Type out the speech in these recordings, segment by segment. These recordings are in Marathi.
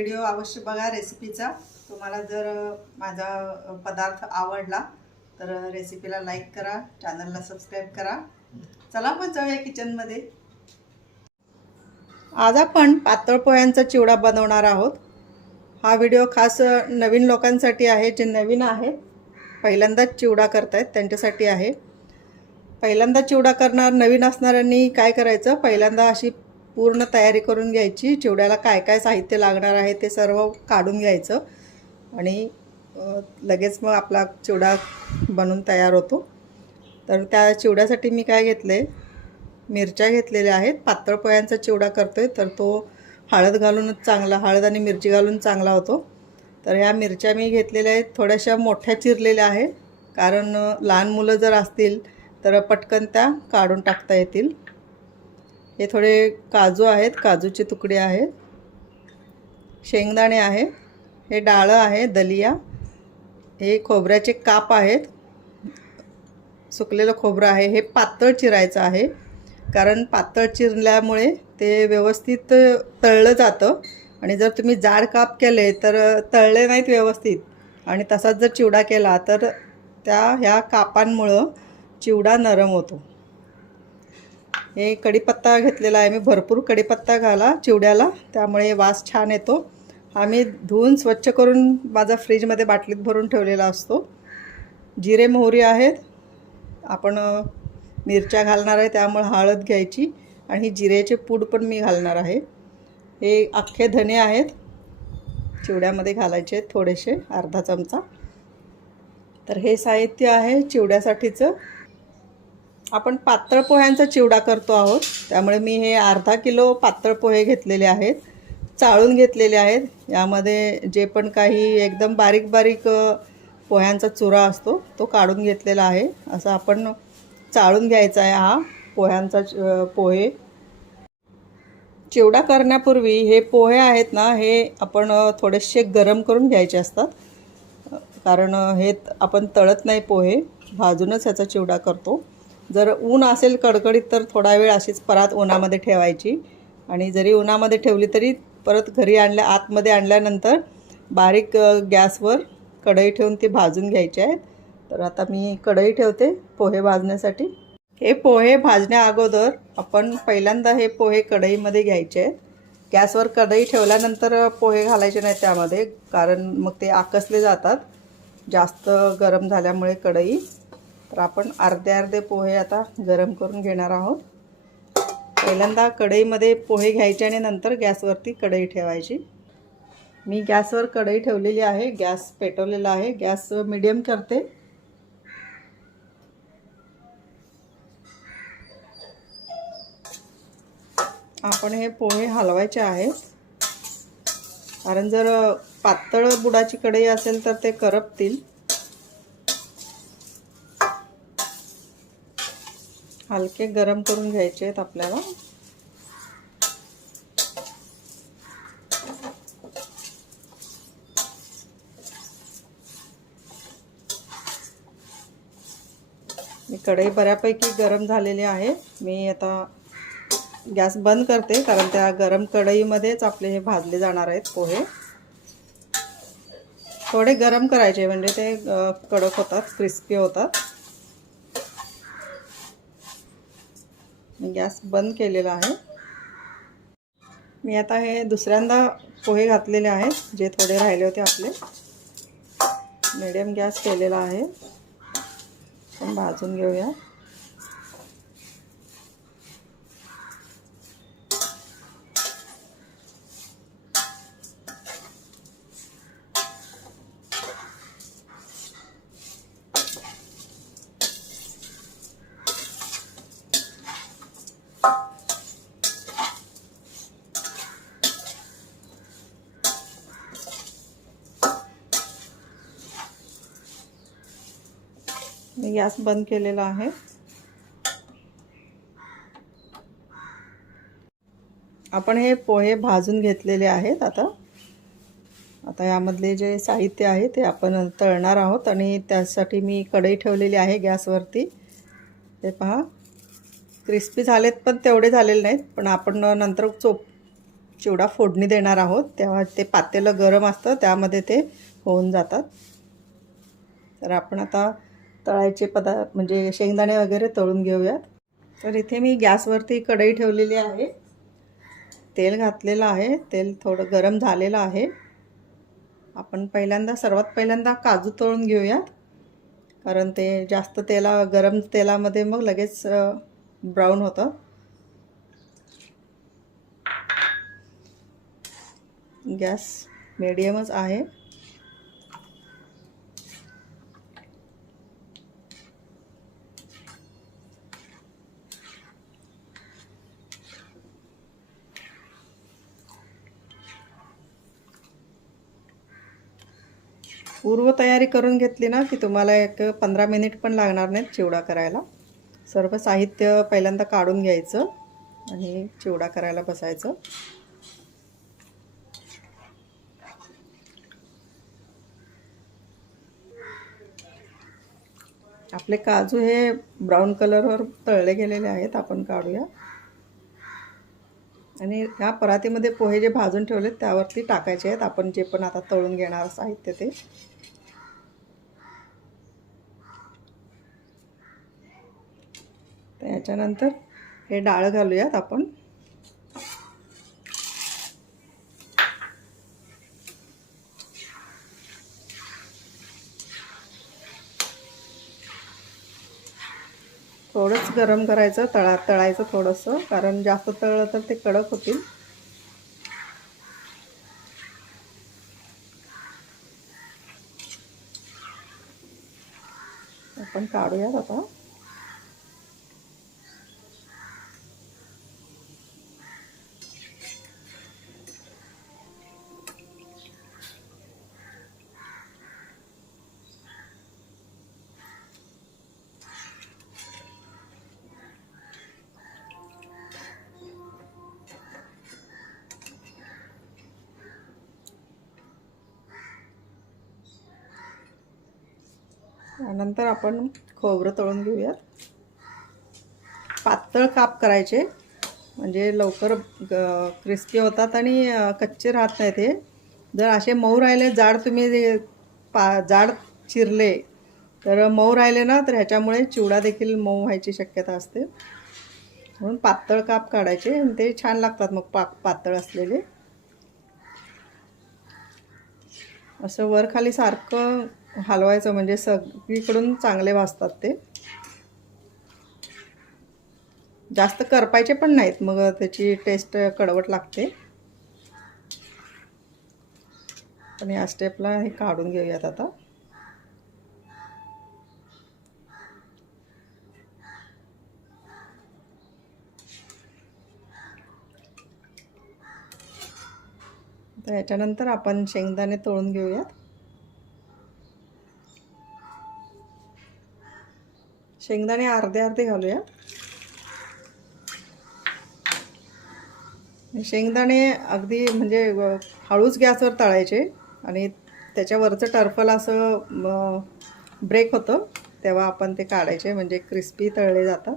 व्हिडिओ अवश्य बघा रेसिपीचा। तुम्हाला जर माझा पदार्थ आवडला तर रेसिपीला लाईक करा, चॅनलला सबस्क्राईब करा। चला मग जाऊया किचनमध्ये। आज आपण पातळ पोह्यांचा चिवडा बनवणार आहोत। हा व्हिडिओ खास नवीन लोकांसाठी आहे, जे नवीन आहेत, पहिल्यांदाच चिवडा करतायत त्यांच्यासाठी आहे। पहिल्यांदा चिवडा करणार नवीन असणाऱ्यांनी काय करायचं, पहिल्यांदा अशी पूर्ण तयारी करून घ्यायची। चिवड्याला काय काय साहित्य लागणार आहे ते सर्व काढून घ्यायचं आणि लगेच मग आपला चिवडा बनून तयार होतो। तर त्या चिवड्यासाठी मी काय घेतले, मिरच्या घेतलेल्या आहेत। पातळ पोह्यांचा चिवडा करतोय तर तो हळद घालूनच चांगला, हळद आणि मिरची घालून चांगला होतो। तर ह्या मिरच्या मी घेतलेल्या आहेत, थोड्याशा मोठ्या चिरलेल्या आहेत, कारण लहान मुलं जर असतील तर पटकन त्या काढून टाकता येतील। हे थोडे काजू आहेत, काजूचे तुकडे आहेत, शेंगदाणे आहे, हे डाळं आहे, दलिया, हे खोबऱ्याचे काप आहेत, सुकलेलं खोबरं आहे। हे पातळ चिरायचं आहे, कारण पातळ चिरल्यामुळे ते व्यवस्थित तळलं जातं आणि जर तुम्ही जाड काप केले तर तळले नाहीत व्यवस्थित आणि तसाच जर चिवडा केला तर ह्या कापांमुळं चिवडा नरम होतो। हे कढीपत्ता घेतलेला आहे मी, भरपूर कढीपत्ता घाला चिवड्याला, त्यामुळे वास छान येतो। हा मी धुवून स्वच्छ करून माझा फ्रीजमध्ये बाटलीत भरून ठेवलेला असतो। जिरे मोहरी आहेत, आपण मिरच्या घालणार आहे त्यामुळे हळद घ्यायची आणि जिऱ्याचे पूड पण मी घालणार आहे। हे अख्खे धने आहेत, चिवड्यामध्ये घालायचे थोडेसे, अर्धा चमचा। तर हे साहित्य आहे चिवड्यासाठीचं। आपण पातळ पोह्यांचा चिवडा करतो आहोत, त्यामुळे मी हे अर्धा किलो पातळ पोहे घेतलेले आहेत, चाळून घेतलेले आहेत। यामध्ये जे पण काही एकदम बारीक बारीक पोह्यांचा चुरा असतो तो काढून घेतलेला आहे। असं आपण चाळून घ्यायचा आहे हा पोह्यांचा पोहे। चिवडा करण्यापूर्वी हे पोहे आहेत ना, हे आपण थोडेसे गरम करून घ्यायचे असतात, कारण हे आपण तळत नाही पोहे, भाजूनच ह्याचा चिवडा करतो। जर ऊन असेल कडकडीत तर थोडा वेळ अशीच परात उन्हामध्ये ठेवायची, आणि जरी उन्हामध्ये ठेवली तरी परत घरी आतमध्ये आणल्यानंतर बारीक गॅसवर कढई ठेवून ती भाजून घ्यायची आहेत। तर आता मी कढई ठेवते पोहे भाजण्यासाठी। हे पोहे भाजण्या अगोदर आपण पहिल्यांदा हे पोहे कढईमध्ये घ्यायचे आहेत। गॅसवर कढई ठेवल्यानंतर पोहे घालायचे नाही त्यामध्ये, कारण मग ते आकसले जातात जास्त गरम झाल्यामुळे कढई। तर आपण अर्धे अर्धे पोहे आता गरम करून घेणार आहोत। पहिल्यांदा कढईमध्ये पोहे घ्यायचे आणि नंतर गॅसवरती कढई ठेवायची। मी गॅसवर कढई ठेवलेली आहे, गॅस पेटवलेला आहे, गॅस मीडियम करते। आपण हे पोहे हलवायचे आहेत, कारण जर पातळ बुडाची कढई असेल तर ते करपतील। हलके गरम करून घ्यायचे आहेत आपल्याला। मी कढई बऱ्यापैकी गरम झालेली आहे। मी आता गॅस बंद करते, कारण त्या गरम कढईमध्येच आपले हे भाजले जाणार आहेत पोहे। थोडे गरम करायचे म्हणजे ते कडक होतात, क्रिस्पी होतात। मी गॅस बंद केलेला आहे। मी आता हे दुसऱ्यांदा पोहे घातलेले आहेत, जे थोडे राहिले होते आपले। मीडियम गॅस केलेला आहे, आपण भाजून घेऊया। मी गॅस बंद केलेला आहे। आपण हे पोहे भाजून घेतलेले आहेत। आता यामधले जे साहित्य आहे ते आपण तळणार आहोत, आणि त्यासाठी मी कढई ठेवलेली आहे गॅसवरती। हे पहा, क्रिस्पी झालेत पण तेवढे झालेले नाहीत, पण आपण नंतर चिवडा फोडणी देणार आहोत तेव्हा ते पातेलं गरम असतं, त्यामध्ये ते होऊन जातात. तर आपण आता तळायचे पदार्थ म्हणजे शेंगदाणे वगैरे तळून घेऊयात. तर इथे मी गॅसवरती कढई ठेवलेली आहे, तेल घातलेलं आहे, तेल थोडं गरम झालेलं आहे. आपण सर्वात पहिल्यांदा काजू तळून घेऊयात, कारण ते जास्त गरम तेलामध्ये मग लगेच ब्राऊन होतं. गॅस मीडियमच आहे. पूर्व तयारी करून घेतली ना की तुम्हाला एक 15 मिनिट पण लागणार नाहीत चिवडा करायला. सर्व साहित्य पहिल्यांदा काढून घ्यायचं आणि चिवडा करायला बसायचं. आपले काजू हे ब्राऊन कलरवर तळले गेलेले आहेत, आपण काढूया. आणि ह्या परातीमध्ये पोहे जे भाजून ठेवलेत त्यावरती टाकायचे आहेत, आपण जे पण आता तळून घेणार साहित्य ते. त्याच्यानंतर हे डाळ घालूयात आपण. थोडंच गरम करायचं, तळायचं थोडंसं, कारण जास्त तळलं तर ते कडक होतील. आपण काढूयात आता. त्यानंतर आपण खोबरं तळून घेऊयात. पातळ काप करायचे म्हणजे लवकर क्रिस्पी होतात आणि कच्चे राहत नाहीत. हे जर असे मऊ राहिले, जाड चिरले तर मऊ राहिले ना, तर ह्याच्यामुळे चिवडा देखील मऊ व्हायची शक्यता असते. म्हणून पातळ काप काढायचे आणि ते छान लागतात मग पातळ असलेले. असं वर खाली सारखं हलवायचं म्हणजे सगळीकडून चांगले भाजतात ते. जास्त करपायचे पण नाहीत, मग त्याची टेस्ट कडवट लागते. पण या स्टेपला हे काढून घेऊयात आता. तर याच्यानंतर आपण शेंगदाणे तळून घेऊयात. शेंगदाणे अर्धे अर्धे घालूया. शेंगदाणे अगदी म्हणजे हळूच गॅसवर तळायचे आणि त्याच्यावरचं टर्फल असं ब्रेक होतं तेव्हा आपण ते काढायचे, म्हणजे क्रिस्पी तळले जातात.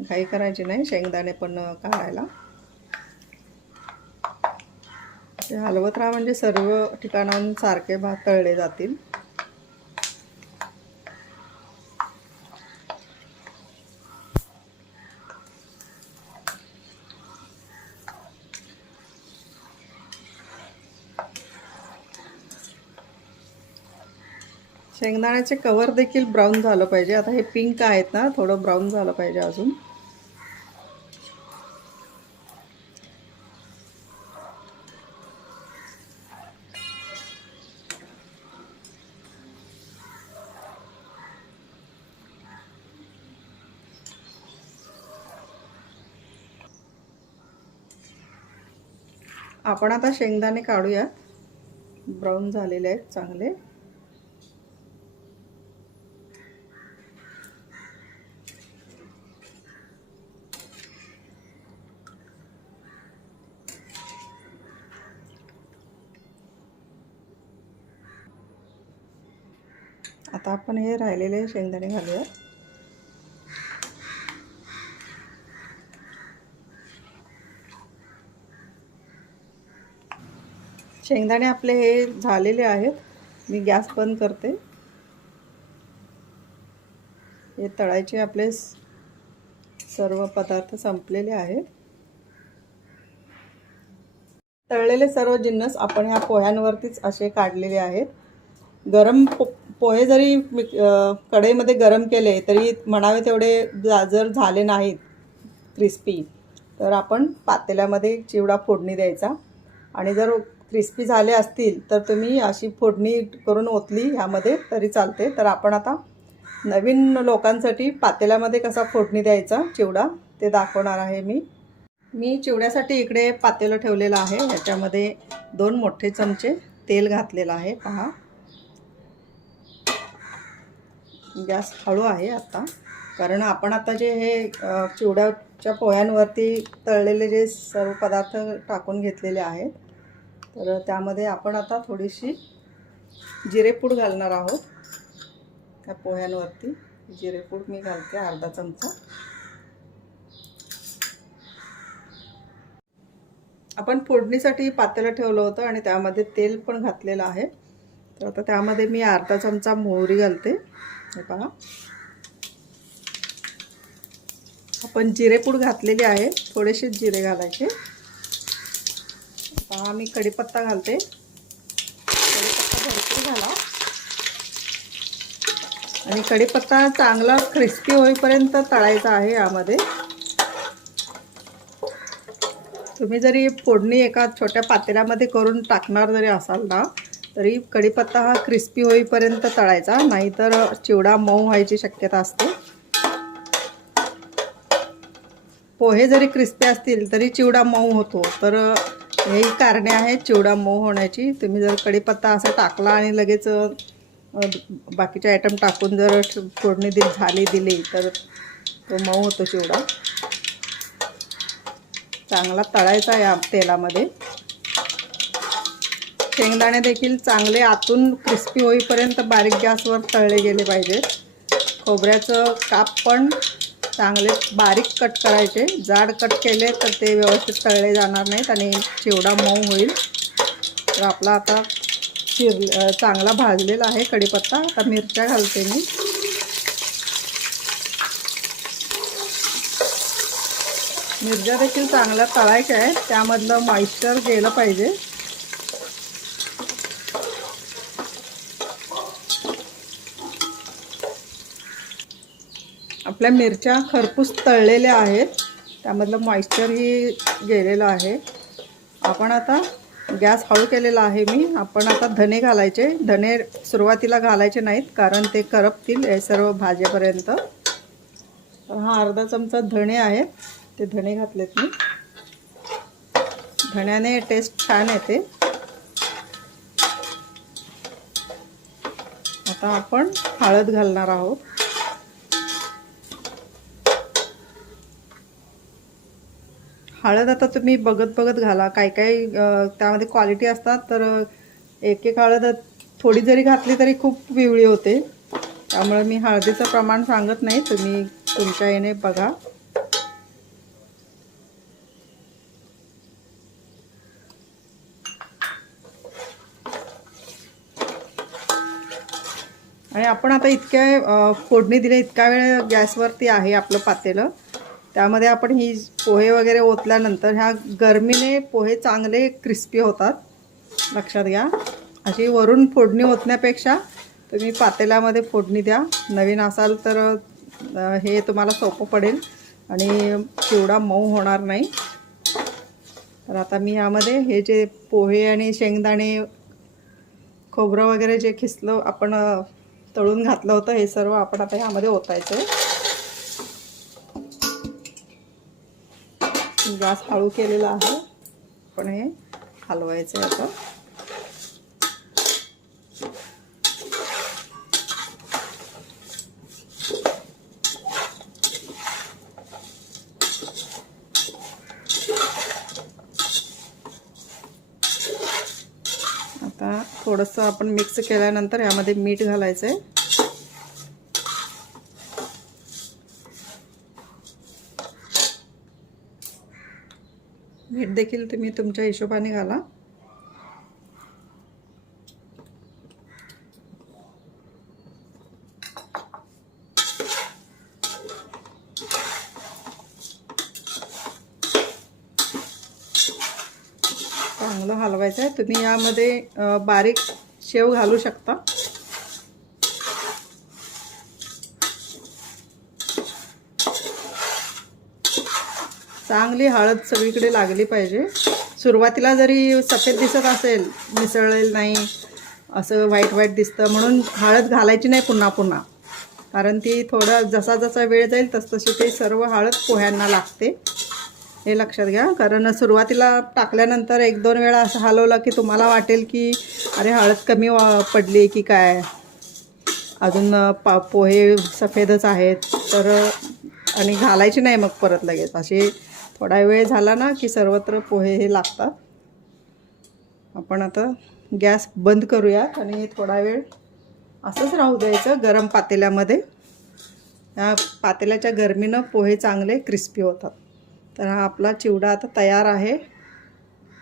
घाई करायची नाही शेंगदाणे पण काढायला. ते हलवत राहा म्हणजे सर्व ठिकाणाहून सारखे तळले जातील. शेंगदाण्याचे कवर देखील ब्राऊन झालं पाहिजे. आता हे पिंक आहेत ना, थोडं ब्राऊन झालं पाहिजे अजून. आपण आता शेंगदाणे काढूया, ब्राऊन झालेले आहेत चांगले. आता आपण हे राहिलेले शेंगदाणे घालूया. शेंगदाणे आपले हे झालेले आहेत. मी गॅस बंद करते. हे तळायचे आपले सर्व पदार्थ संपलेले आहेत. तळलेले सर्व जिन्नस आपण ह्या पोह्यांवरतीच असे काढलेले आहेत. गरम पोहे जरी कढईमध्ये गरम केले तरी म्हणावे तेवढे जर झाले नाहीत क्रिस्पी, तर आपण पातेल्यामध्ये चिवडा फोडणी द्यायचा. आणि जर क्रिस्पी झाले असतील तर तुम्ही अशी फोडणी करून ओतली ह्यामध्ये तरी चालते. तर आपण आता नवीन लोकांसाठी पातेल्यामध्ये कसा फोडणी द्यायचा चिवडा ते दाखवणार आहे मी चिवड्यासाठी इकडे पातेलं ठेवलेलं आहे. ह्याच्यामध्ये 2 मोठे चमचे तेल घातलेलं आहे. पहा, गॅस हळू आहे आता, कारण आपण आता जे हे चिवड्याच्या पोह्यांवरती तळलेले जे सर्व पदार्थ टाकून घेतलेले आहेत, तर त्यामध्ये आपण आता थोडीशी जिरेपूड घालणार आहोत. त्या पोह्यांवरती जिरेपूड मी घालते अर्धा चमचा. आपण फोडणीसाठी पातेलं ठेवलं होतं आणि त्यामध्ये तेल पण घातलेलं आहे. तर आता त्यामध्ये मी अर्धा चमचा मोहरी घालते. हे पहा, आपण जिरेपूड घातलेली आहे, थोडेसे जिरे घालायचे. पहा, मी कढीपत्ता घालते. कढीपत्ता भरपूर घाला आणि कढीपत्ता चांगला क्रिस्पी होईपर्यंत तळायचा आहे. यामध्ये तुम्ही जरी फोडणी एका छोट्या पातेल्यामध्ये करून टाकणार जरी असाल ना, तरी कढीपत्ता हा क्रिस्पी होईपर्यंत तळायचा, नाहीतर चिवडा मऊ व्हायची शक्यता असते. पोहे जरी क्रिस्पी असतील तरी चिवडा मऊ होतो. तर हेही कारणे आहेत चिवडा मऊ होण्याची. तुम्ही जर कढीपत्ता असा टाकला आणि लगेच बाकीचे आयटम टाकून जर फोडणी दिली तर तो मऊ होतो चिवडा. चांगला तळायचा या तेलामध्ये. शेंगदाणे देखील चांगले आतून क्रिस्पी होईपर्यंत बारीक गॅसवर तळले गेले पाहिजेत. खोबऱ्याचं काप पण चांगले बारीक कट करायचे. जाड कट केले तर ते व्यवस्थित तळले जाणार नाहीत आणि चिवडा मऊ होईल. तर आपला आता चांगला भाजलेला आहे कढीपत्ता. आता मिरच्या घालते मी. मिरच्या देखील चांगल्या तळायच्या आहेत, त्यामधलं मॉइश्चर गेलं पाहिजे. आपल्या मिरच्या खरपूस तळलेल्या आहेत, त्यामधलं मॉइश्चरही गेलेलं आहे. आपण आता गॅस हळू केलेला आहे आपण आता धने घालायचे. धने सुरुवातीला घालायचे नाहीत, कारण ते करपतील हे सर्व भाजेपर्यंत. तर हा अर्धा चमचा धणे आहेत, ते धणे घातलेत मी. धण्याने टेस्ट छान येते. आता आपण हळद घालणार आहोत. हळद आता तुम्ही बघत घाला. काही त्यामध्ये क्वालिटी असतात, तर एक हळद थोडी जरी घातली तरी खूप पिवळी होते. त्यामुळे मी हळदीचं प्रमाण सांगत नाही, तुम्ही तुमच्या याने बघा. आणि आपण आता इतक्या फोडणी दिली, इतका वेळ गॅसवरती आहे आपलं पातेलं. त्यामध्ये आपण ही पोहे वगैरे ओतल्यानंतर ह्या गरमीने पोहे चांगले क्रिस्पी होतात, लक्षात घ्या. अशी वरून फोडणी ओतण्यापेक्षा तुम्ही पातेल्यामध्ये फोडणी द्या. नवीन असाल तर हे तुम्हाला सोपं पडेल आणि चिवडा मऊ होणार नाही. तर आता मी यामध्ये हे जे पोहे आणि शेंगदाणे, खोबरं वगैरे जे खिसलं आपण तळून घातलं होतं, हे सर्व आपण आता यामध्ये ओतायचं आहे. गॅस हळू केलेला आहे, पण हे हलवायचं आहे आता. आता थोडंसं आपण मिक्स केल्यानंतर यामध्ये मीठ घालायचं आहे. मीठ देखील तुम्ही तुमच्या हिशोबाने घाला. चांगलं हलवायचं आहे. तुम्ही यामध्ये बारीक शेव घालू शकता. चांगली हळद सगळीकडे लागली पाहिजे. सुरुवातीला जरी सफेद दिसत असेल, मिसळेल नाही, असं व्हाईट व्हाईट दिसतं, म्हणून हळद घालायची नाही पुन्हा पुन्हा, कारण ती थोडं जसा जसा वेळ जाईल तसतशी ते सर्व हळद पोह्यांना लागते. हे लक्षात घ्या, कारण सुरुवातीला टाकल्यानंतर 1-2 वेळा असं हलवलं की तुम्हाला वाटेल की अरे हळद कमी पडली की काय, अजून पोहे सफेदच आहेत, तर आणि घालायची नाही मग परत लगेच. असे थोडा वेळ झाला ना की सर्वत्र पोहे हे लागतात. आपण आता गॅस बंद करूयात आणि थोडा वेळ असंच राहू द्यायचं गरम पातेल्यामध्ये. या पातेल्याच्या गरमीनं पोहे चांगले क्रिस्पी होतात. तर हा आपला चिवडा आता तयार आहे.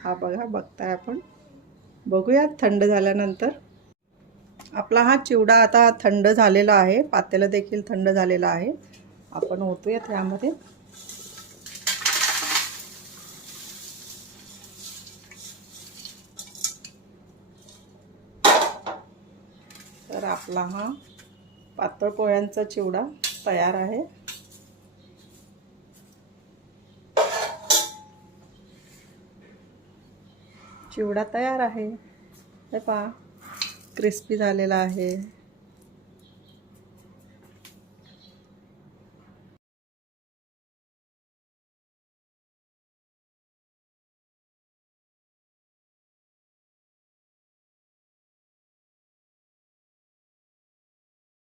हा बघा, बघताय आपण. बघूयात थंड झाल्यानंतर. आपला हा चिवडा आता थंड झालेला आहे, पातेलं देखील थंड झालेलं आहे. आपण ओतूयात यामध्ये. तर आपला हा पातळ पोह्यांचा चिवडा तयार आहे. चिवडा तयार आहे. हे पहा, क्रिस्पी झालेला आहे.